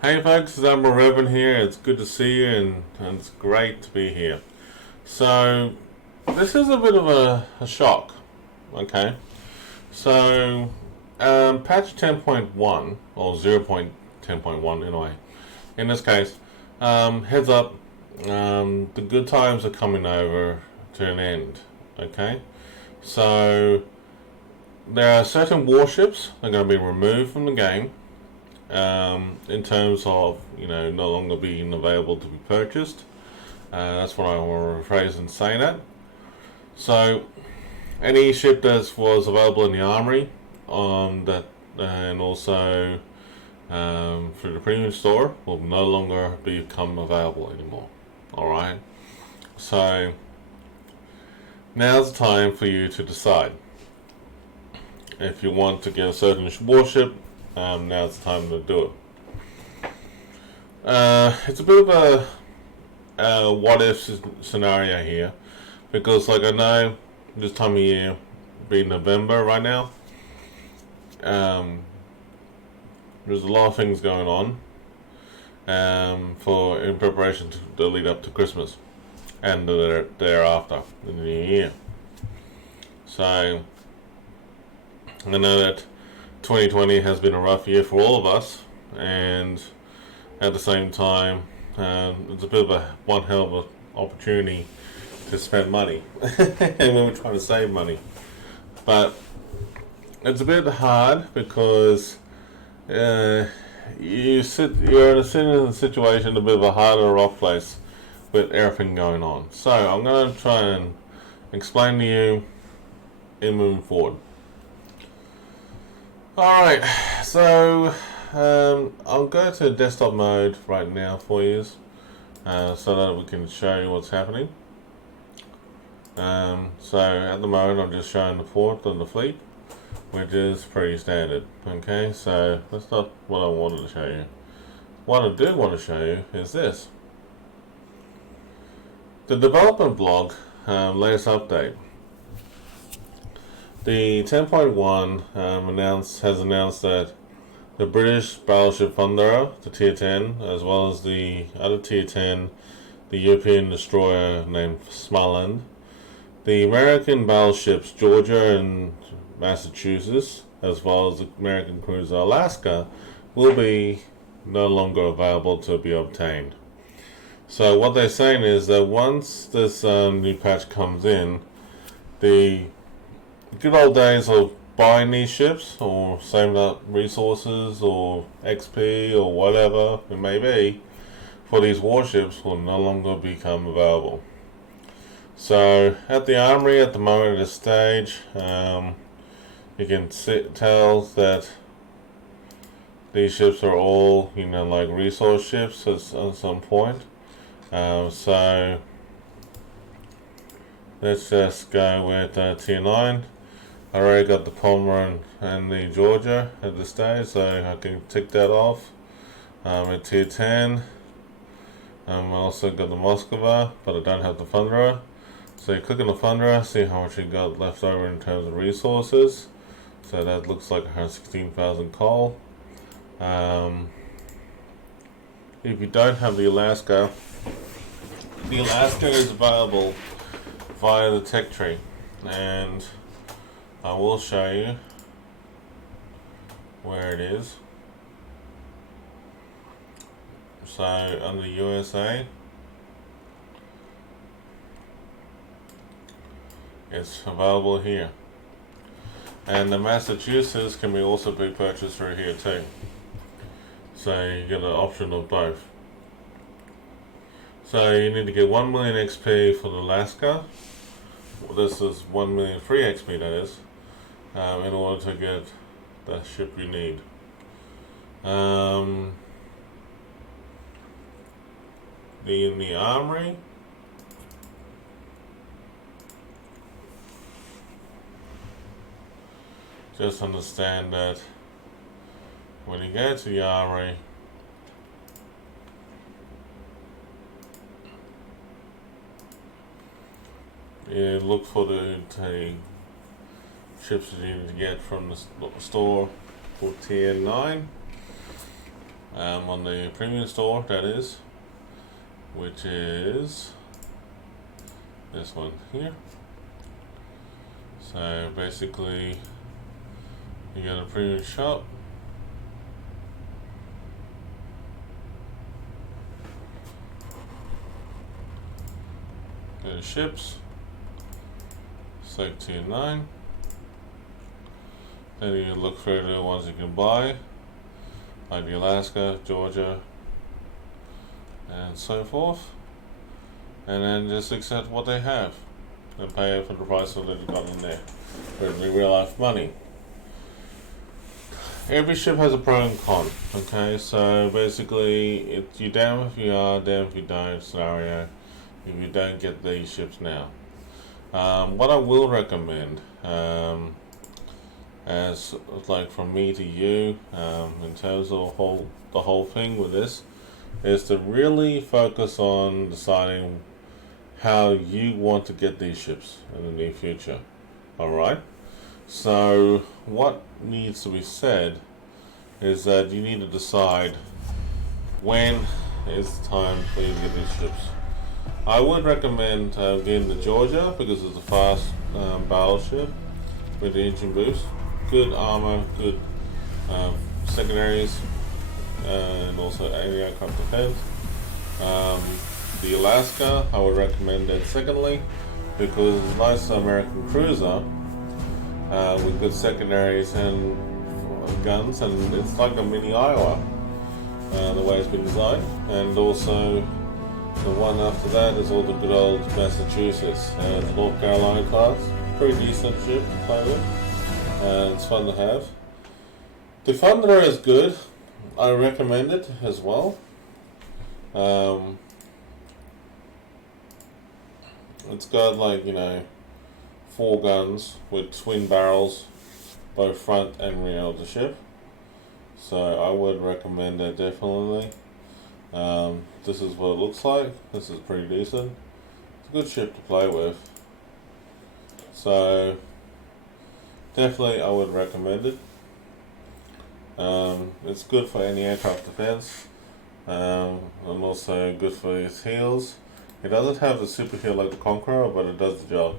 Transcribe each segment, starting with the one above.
Hey folks, it's Admiral Revan here. It's good to see you and it's great to be here. So, this is a bit of a shock, okay? So, patch 10.1, or 0.10.1 in a way, in this case, heads up, the good times are coming over to an end, okay? So, there are certain warships that are going to be removed from the game in terms of no longer being available to be purchased. That's what I want to rephrase in saying that. So any ship that was available in the armory that and also through the premium store will no longer become available anymore. Alright, so now's the time for you to decide if you want to get a certain warship. Now's the time to do it. It's a bit of a what if scenario here, because like I know this time of year, being November right now, there's a lot of things going on in preparation to the lead up to Christmas and thereafter in the new year. So I know that 2020 has been a rough year for all of us, and at the same time, it's a bit of one hell of an opportunity to spend money, and we're trying to save money. But it's a bit hard because you're in a situation, a bit of a harder rough place with everything going on. So I'm going to try and explain to you in moving forward. Alright, so I'll go to desktop mode right now for you so that we can show you what's happening. So at the moment I'm just showing the port and the fleet, which is pretty standard. Okay, so that's not what I wanted to show you. What I do want to show you is this. The development blog latest update. The 10.1 has announced that the British Battleship Thunderer, the Tier 10, as well as the other Tier 10, the European destroyer named Smalland, the American Battleships Georgia and Massachusetts, as well as the American cruiser Alaska, will be no longer available to be obtained. So what they're saying is that once this new patch comes in, the good old days of buying these ships or saving up resources or XP or whatever it may be for these warships will no longer become available. So at the armory at the moment at this stage, you can tell that these ships are all like resource ships at some point. So let's just go with Tier 9. I already got the Palmer and the Georgia at this stage, so I can tick that off. At Tier 10, I also got the Moskva, but I don't have the Thunderer. So you click on the Thunderer, see how much you got left over in terms of resources. So that looks like 116,000 coal. If you don't have the Alaska is available via the tech tree, and I will show you where it is. So under USA, it's available here, and the Massachusetts can also be purchased through here too. So you get an option of both. So you need to get 1 million XP for the Alaska. This is 1 million free XP, that is, in order to get the ship you need. In the armory, just understand that when you go to the armory, you look for the ships that you need to get from the store for Tier 9. on the premium store, that is, which is this one here. So basically, you got a premium shop. Go to ships, select Tier 9. Then you look through the ones you can buy, like the Alaska, Georgia, and so forth. And then just accept what they have and pay for the price that they've got in there. Really real life money. Every ship has a pro and con. Okay, so basically, you're down if you are, down if you don't scenario. If you don't get these ships now, what I will recommend, as like from me to you, in terms of the whole thing with this, is to really focus on deciding how you want to get these ships in the near future. Alright? So what needs to be said is that you need to decide when is the time for you to get these ships. I would recommend getting the Georgia because it's a fast battleship with the engine boost, good armor, good secondaries, and also anti-aircraft defense. The Alaska, I would recommend it secondly because it's a nice American cruiser with good secondaries and guns, and it's like a mini Iowa the way it's been designed. And also the one after that is all the good old Massachusetts, the North Carolina class. Pretty decent ship to play with, and it's fun to have. The Thunderer is good. I recommend it as well. It's got like 4 guns with twin barrels, both front and rear of the ship. So I would recommend it definitely. This is what it looks like. This is pretty decent. It's a good ship to play with. So definitely I would recommend it. It's good for any aircraft defense, and also good for its heals. It doesn't have the super heal like the Conqueror, but it does the job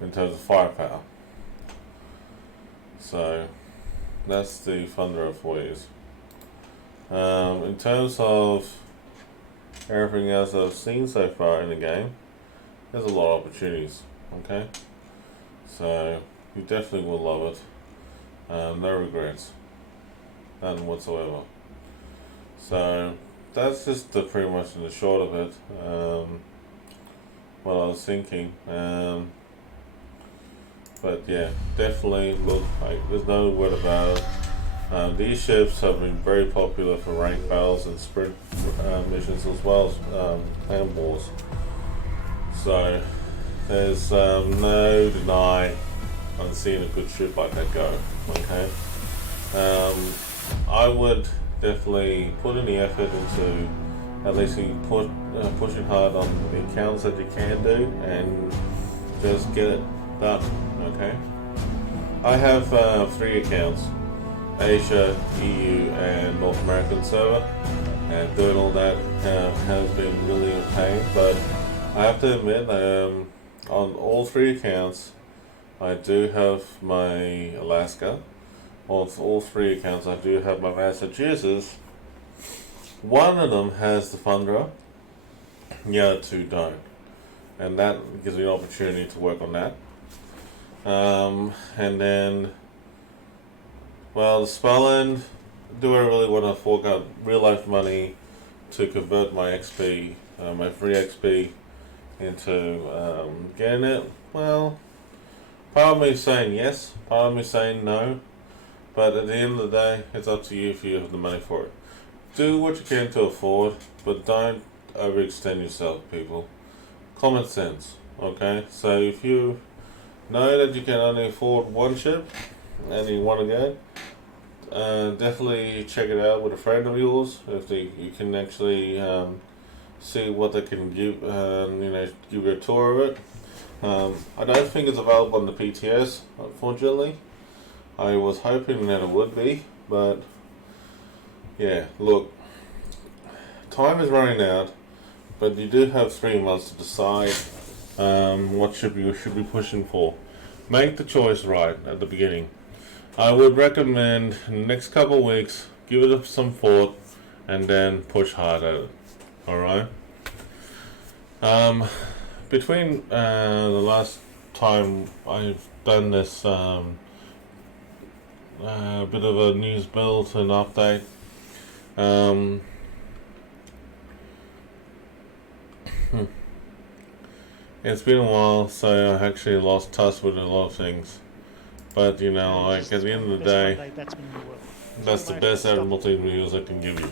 in terms of firepower. So that's the Thunderer for you. In terms of everything else I've seen so far in the game, there's a lot of opportunities. Okay, so you definitely will love it. No regrets, none whatsoever. So that's just pretty much in the short of it. What I was thinking. But yeah, definitely look. There's no word about it. These ships have been very popular for rank battles and sprint missions as well as clan wars. So there's no deny on seeing a good ship like that go. Okay, I would definitely put in the effort into at least pushing hard on the accounts that you can do and just get it done. Okay, I have 3 accounts: Asia, EU, and North American server, and doing all that has been really a pain. But I have to admit, on all 3 accounts, I do have my Alaska. On all 3 accounts, I do have my Massachusetts. One of them has the Thunderer, the other 2 don't, and that gives me an opportunity to work on that. And then, well, the Smalland, do I really want to fork out real life money to convert my XP, my free XP, into getting it? Well, part of me is saying yes, part of me is saying no, but at the end of the day, it's up to you if you have the money for it. Do what you can to afford, but don't overextend yourself, people. Common sense, okay? So if you know that you can only afford 1 ship and you want to go, definitely check it out with a friend of yours if you can actually see what they can give, give you a tour of it. I don't think it's available on the PTS, unfortunately. I was hoping that it would be, but yeah, look, time is running out, but you do have 3 months to decide what ship you should be pushing for. Make the choice right at the beginning. I would recommend in the next couple of weeks, give it some thought, and then push hard at it. Alright? Between the last time I've done this bit of a news build and update, it's been a while, so I actually lost touch with a lot of things. But you know, like at the end of the day, that's the best Admiralty news I can give you.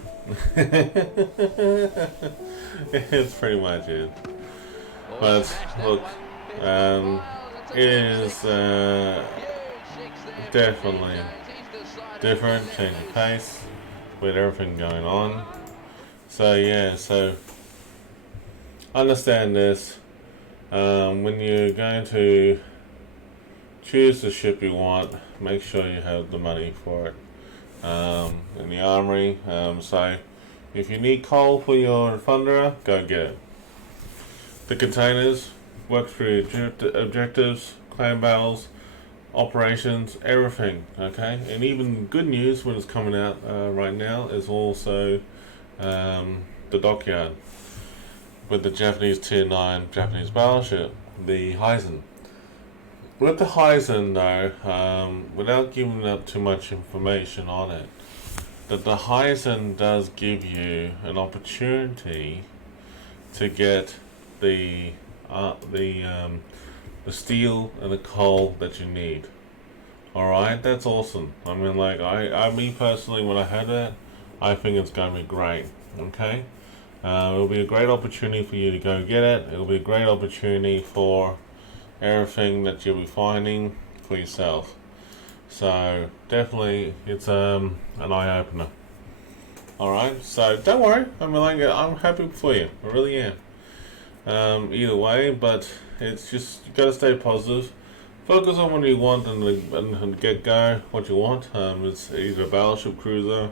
It's pretty much it. But look, it is definitely different, change of pace with everything going on. So yeah, so understand this. When you're going to choose the ship you want, make sure you have the money for it in the armory. So if you need coal for your Thunderer, go get it. The containers, work through objectives, clan battles, operations, everything, okay? And even good news when it's coming out right now is also the Dockyard with the Japanese Tier IX Japanese Battleship, the Heisen. With the Heisen though, without giving up too much information on it, that the Heisen does give you an opportunity to get the steel and the coal that you need. Alright, that's awesome. I mean, like, me personally, when I heard that, I think it's going to be great. Okay? It'll be a great opportunity for you to go get it. It'll be a great opportunity for everything that you'll be finding for yourself. So, definitely, it's an eye-opener. Alright, so don't worry. I mean, like, I'm happy for you. I really am. Either way, but it's just, you gotta stay positive. Focus on what you want and get go what you want. It's either a battleship, cruiser,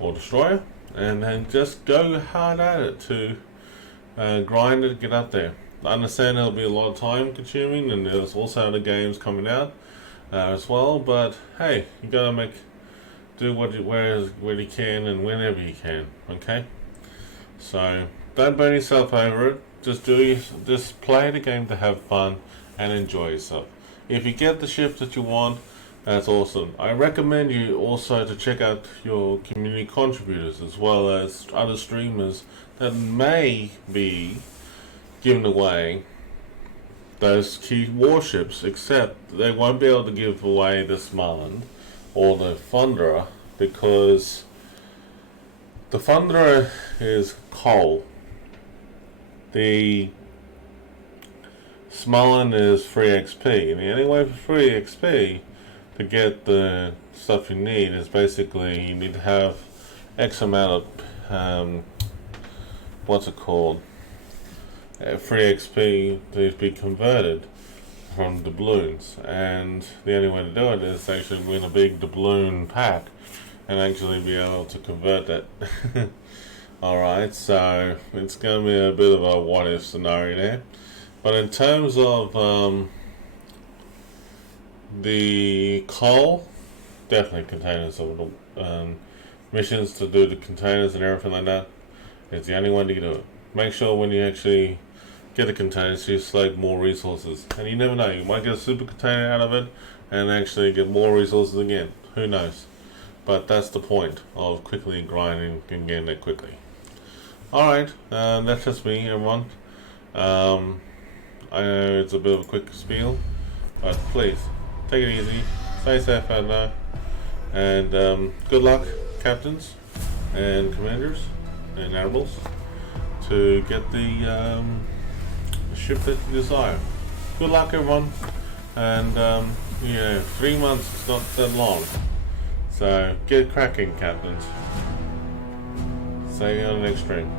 or destroyer, and then just go hard at it to grind it, get up there. I understand it'll be a lot of time consuming, and there's also other games coming out as well. But hey, you gotta do where you can and whenever you can. Okay, so don't burn yourself over it. Just play the game to have fun and enjoy yourself. If you get the ship that you want, that's awesome. I recommend you also to check out your community contributors as well as other streamers that may be giving away those key warships, except they won't be able to give away the Smalland or the Thunderer, because the Thunderer is coal. The Smalland is free XP, and the only way for free XP to get the stuff you need is basically you need to have X amount of free XP to be converted from doubloons, and the only way to do it is actually win a big doubloon pack and actually be able to convert that. Alright, so it's going to be a bit of a what if scenario there. But in terms of the coal, definitely containers of the missions to do the containers and everything like that. It's the only one to do it. Make sure when you actually get the containers, you select more resources. And you never know, you might get a super container out of it and actually get more resources again. Who knows? But that's the point of quickly grinding and getting it quickly. Alright, that's just me, everyone. I know it's a bit of a quick spiel, but please, take it easy, stay safe out there, and good luck, captains and commanders and admirals, to get the ship that you desire. Good luck, everyone, and 3 months is not that long, so get cracking, captains. See you on the next stream.